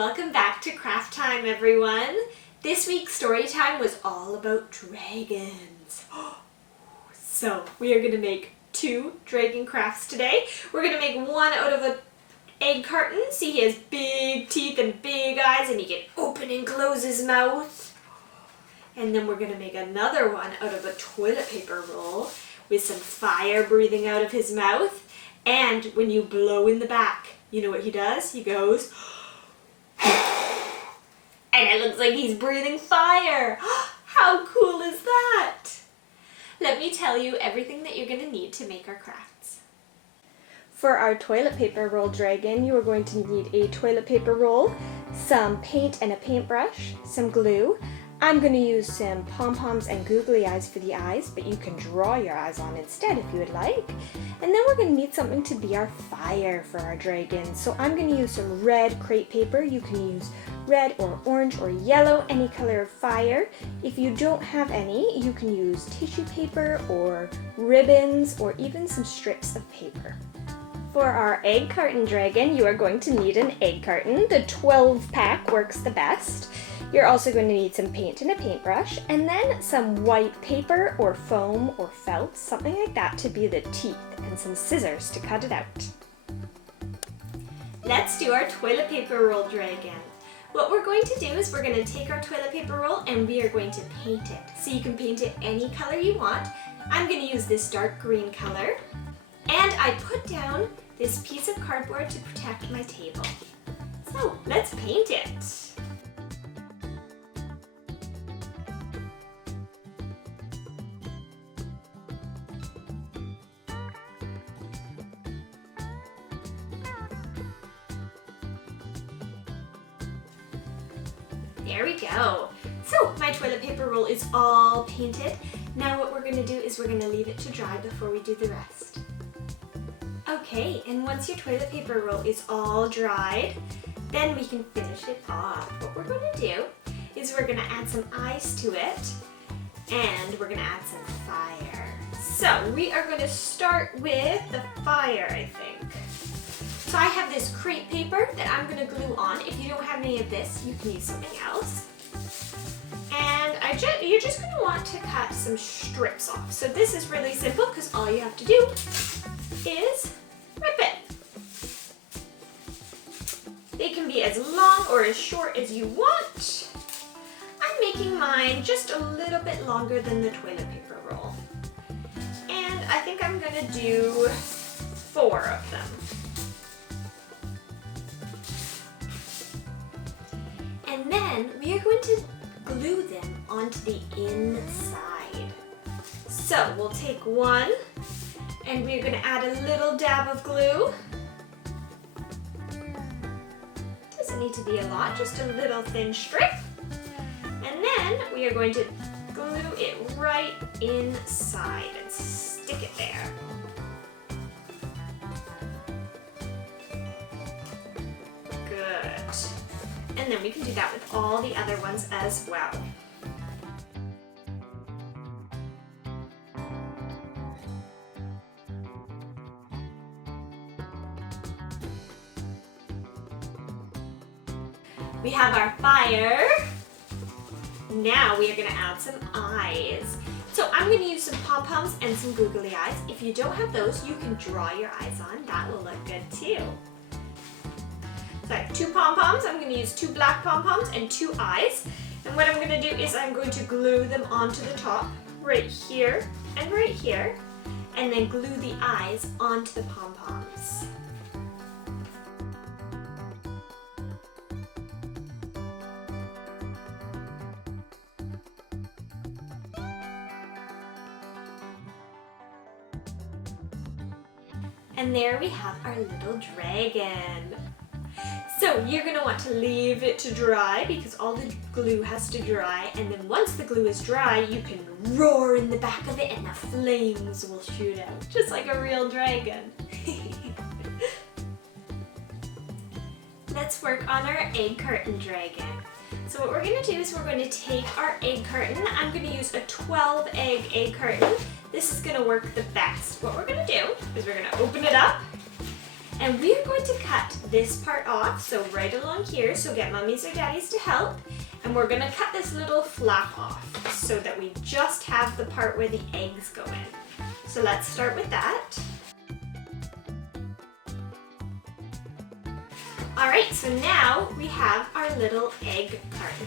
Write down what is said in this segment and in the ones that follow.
welcome back to Craft Time, everyone. This week's story time was all about dragons. So we are going to make 2 dragon crafts today. We're going to make one out of an egg carton. See, he has big teeth and big eyes and he can open and close his mouth. And then we're going to make another one out of a toilet paper roll with some fire breathing out of his mouth. And when you blow in the back, you know what he does? He goes, and it looks like he's breathing fire. How cool is that? Let me tell you everything that you're going to need to make our crafts. For our toilet paper roll dragon, you are going to need a toilet paper roll, some paint and a paintbrush, some glue. I'm going to use some pom-poms and googly eyes for the eyes, but you can draw your eyes on instead if you would like. And then we're going to need something to be our fire for our dragon. So I'm going to use some red crepe paper. You can use red or orange or yellow, any color of fire. If you don't have any, you can use tissue paper or ribbons or even some strips of paper. For our egg carton dragon, you are going to need an egg carton. The 12 pack works the best. You're also going to need some paint and a paintbrush, and then some white paper or foam or felt, something like that, to be the teeth, and some scissors to cut it out. Let's do our toilet paper roll dragon. What we're going to do is we're going to take our toilet paper roll and we are going to paint it. So you can paint it any color you want. I'm going to use this dark green color. And I put down this piece of cardboard to protect my table. So let's paint it. There we go. So my toilet paper roll is all painted. Now what we're going to do is we're going to leave it to dry before we do the rest. Okay, and once your toilet paper roll is all dried, then we can finish it off. What we're going to do is we're going to add some eyes to it, and we're going to add some fire. So we are going to start with the fire, I think. So I have this crepe paper that I'm going to glue on. If you don't have any of this, you can use something else. And you're just going to want to cut some strips off. So this is really simple because all you have to do is rip it. They can be as long or as short as you want. I'm making mine just a little bit longer than the toilet paper roll. And I think I'm going to do 4 of them. And then we are going to glue them onto the inside. So we'll take one and we're going to add a little dab of glue. Doesn't need to be a lot, just a little thin strip. And then we are going to glue it right inside and stick it there. Good. And then we can do that with all the other ones as well. We have our fire. Now we are going to add some eyes. So I'm going to use some pom-poms and some googly eyes. If you don't have those, you can draw your eyes on. That will look good too. So I have 2 pom-poms. I'm going to use 2 black pom-poms and 2 eyes. And what I'm going to do is I'm going to glue them onto the top right here and right here. And then glue the eyes onto the pom-poms. And there we have our little dragon. So you're going to want to leave it to dry because all the glue has to dry, and then once the glue is dry, you can roar in the back of it and the flames will shoot out, just like a real dragon. Let's work on our egg carton dragon. So what we're going to do is we're going to take our egg carton. I'm going to use a 12 egg carton. This is going to work the best. What we're going to do is we're going to open it up And we're going to cut this part off, so right along here, so get mummies or daddies to help. And we're gonna cut this little flap off so that we just have the part where the eggs go in. So let's start with that. All right, so now we have our little egg carton.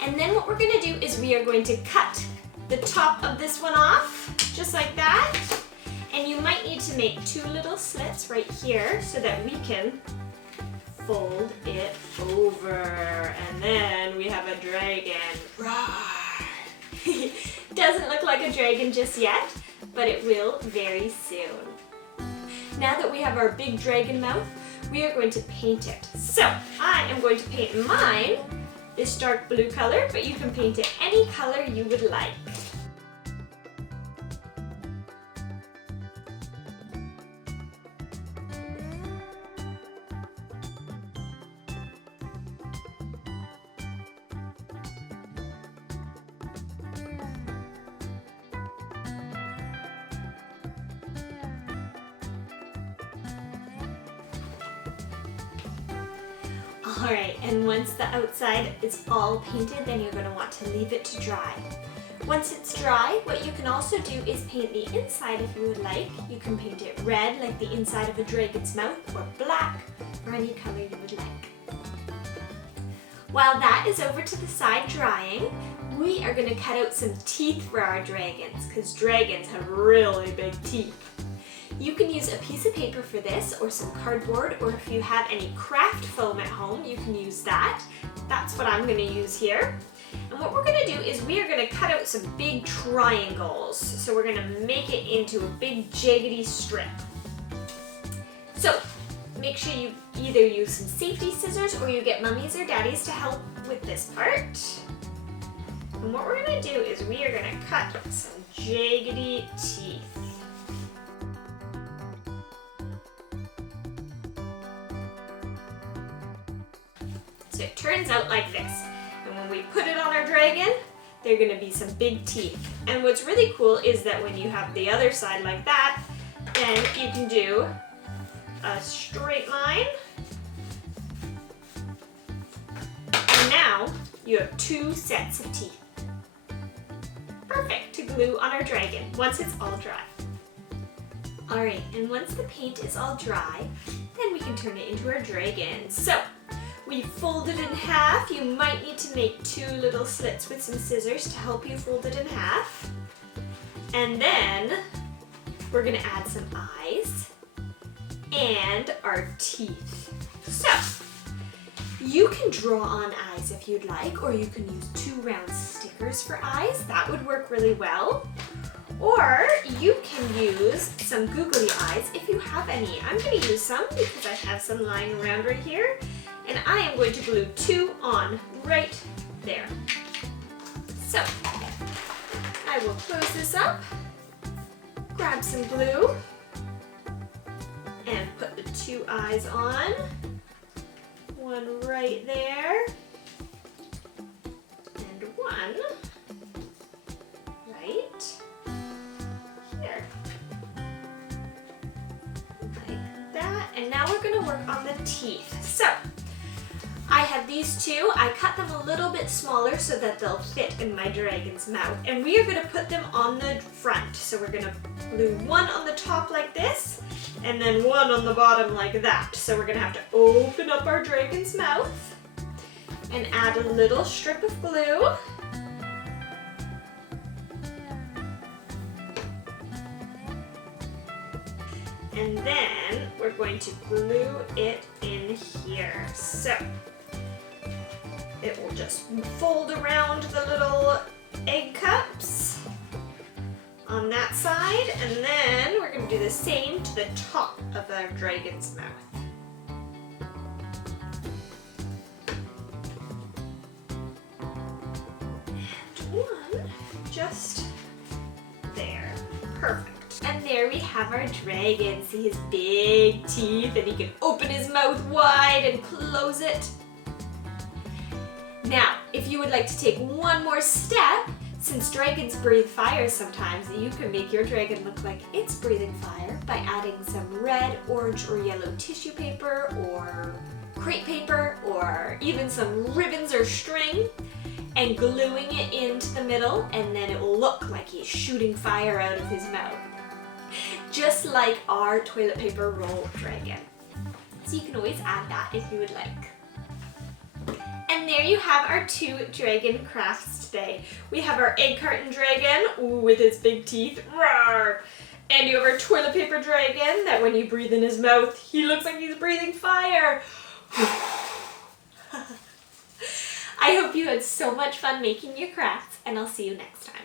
And then what we're gonna do is we are going to cut the top of this one off, just like that. And you might need to make 2 little slits right here so that we can fold it over. And then we have a dragon. Roar! Doesn't look like a dragon just yet, but it will very soon. Now that we have our big dragon mouth, we are going to paint it. So I am going to paint mine this dark blue color, but you can paint it any color you would like. Alright, and once the outside is all painted, then you're going to want to leave it to dry. Once it's dry, what you can also do is paint the inside if you would like. You can paint it red like the inside of a dragon's mouth, or black, or any color you would like. While that is over to the side drying, we are going to cut out some teeth for our dragons, because dragons have really big teeth. You can use a piece of paper for this, or some cardboard, or if you have any craft foam at home, you can use that. That's what I'm going to use here. And what we're going to do is we are going to cut out some big triangles. So we're going to make it into a big jaggedy strip. So make sure you either use some safety scissors or you get mummies or daddies to help with this part. And what we're going to do is we are going to cut some jaggedy teeth. So it turns out like this. And when we put it on our dragon, they're gonna be some big teeth. And what's really cool is that when you have the other side like that, then you can do a straight line. And now you have 2 sets of teeth. Perfect to glue on our dragon once it's all dry. All right, and once the paint is all dry, then we can turn it into our dragon. So we fold it in half. You might need to make 2 little slits with some scissors to help you fold it in half. And then we're gonna add some eyes and our teeth. So you can draw on eyes if you'd like, or you can use 2 round stickers for eyes. That would work really well. Or you can use some googly eyes if you have any. I'm gonna use some because I have some lying around right here. And I am going to glue 2 on right there. So I will close this up, grab some glue, and put the 2 eyes on. One right there, and one right here. Like that. And now we're going to work on the teeth. So I have these 2. I cut them a little bit smaller so that they'll fit in my dragon's mouth. And we are going to put them on the front. So we're going to glue 1 on the top like this, and then 1 on the bottom like that. So we're going to have to open up our dragon's mouth and add a little strip of glue. And then we're going to glue it in here. So it will just fold around the little egg cups on that side, and then we're going to do the same to the top of our dragon's mouth. And 1 just there. Perfect. And there we have our dragon. See his big teeth, and he can open his mouth wide and close it. Now, if you would like to take one more step, Since dragons breathe fire sometimes, you can make your dragon look like it's breathing fire by adding some red, orange, or yellow tissue paper, or crepe paper, or even some ribbons or string, and gluing it into the middle, and then it will look like he's shooting fire out of his mouth. Just like our toilet paper roll dragon. So you can always add that if you would like. And there you have our 2 dragon crafts today. We have our Egg-Carton Dragon, ooh, with his big teeth, roar! And you have our toilet paper dragon, that when you breathe in his mouth, he looks like he's breathing fire. I hope you had so much fun making your crafts, and I'll see you next time.